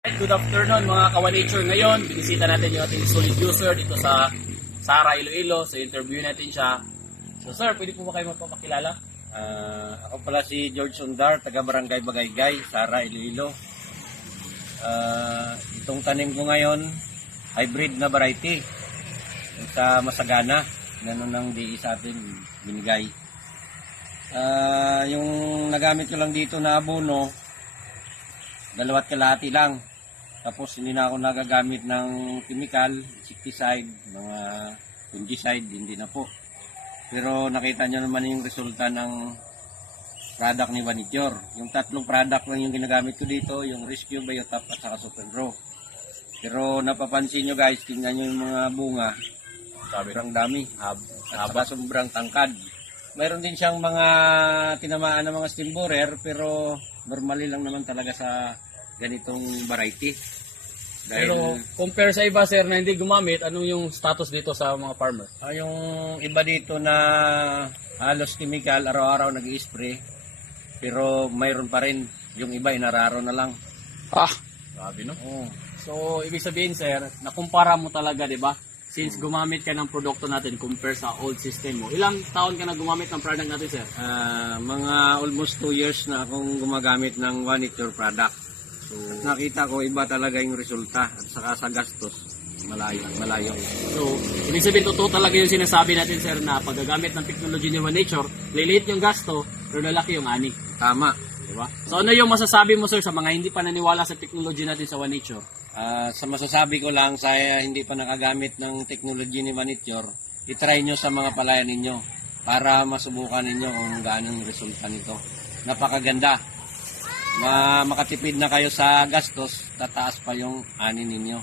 Good afternoon mga ka-Nature. Ngayon, binisita natin yung ating solid user dito sa Sara, Iloilo. So, interview natin siya. So, sir, pwede po ba kayo magpapakilala? Ako pala si George Sundar, taga Barangay Bagaygay, Sara, Iloilo. Itong tanim ko ngayon, hybrid na variety. Sa Masagana, ganun ang DE sa atin binigay. Yung nagamit ko lang dito na abono, 2 kalahati lang. Tapos hindi na ako nagagamit ng chemical, insecticide, mga fungicide, hindi na po. Pero nakita nyo naman yung resulta ng product ni Vaniture. Yung 3 product lang yung ginagamit ko dito, yung Rescue, Biotop at saka Super Grow. Pero napapansin nyo guys, tingnan nyo yung mga bunga. Sobrang dami, at saka sobrang tangkad. Mayroon din siyang mga tinamaan ng mga stem borer, pero normally lang naman talaga sa ganitong variety. Dahil, Pero compare sa iba, sir, na hindi gumamit, anong yung status dito sa mga farmer? yung iba dito na halos chemical, araw-araw nag-i-spray, pero mayroon pa rin. Yung iba, inararo na lang. Grabe, no? Oh. So, ibig sabihin, sir, nakumpara mo talaga, di ba? Since gumamit ka ng produkto natin compare sa old system mo. Ilang taon ka na gumamit ng product natin, sir? Mga almost 2 years na akong gumagamit ng Vaniture product. So, nakita ko iba talaga yung resulta at saka sa gastos, malayo. So, ibig sabihin, totoo talaga yung sinasabi natin, sir, na paggagamit ng technology ni Nature, lilit yung gasto, pero lalaki yung ani. Tama. Diba? So, ano yung masasabi mo, sir, sa mga hindi pa naniwala sa technology natin sa Nature? Sa masasabi ko lang, sa hindi pa nakagamit ng technology ni Vaniture, itry nyo sa mga palayan ninyo para masubukan ninyo kung gaano ang resulta nito. Napakaganda. Makatipid na kayo sa gastos, tataas pa yung ani ninyo.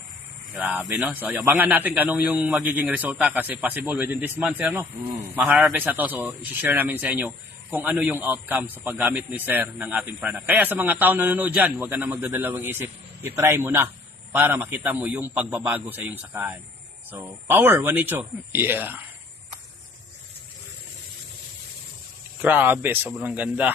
Grabe, no? So, abangan natin kanong yung magiging resulta kasi possible within this month, sir, no? Mm. Ma-harvest na to. So, i-share namin sa inyo kung ano yung outcome sa paggamit ni sir ng ating product. Kaya sa mga tao na nanonood dyan, huwag ka na magdadalawang isip. I-try mo na para makita mo yung pagbabago sa iyong sakahan. So, power, Nature. Yeah. Grabe, sobrang ganda.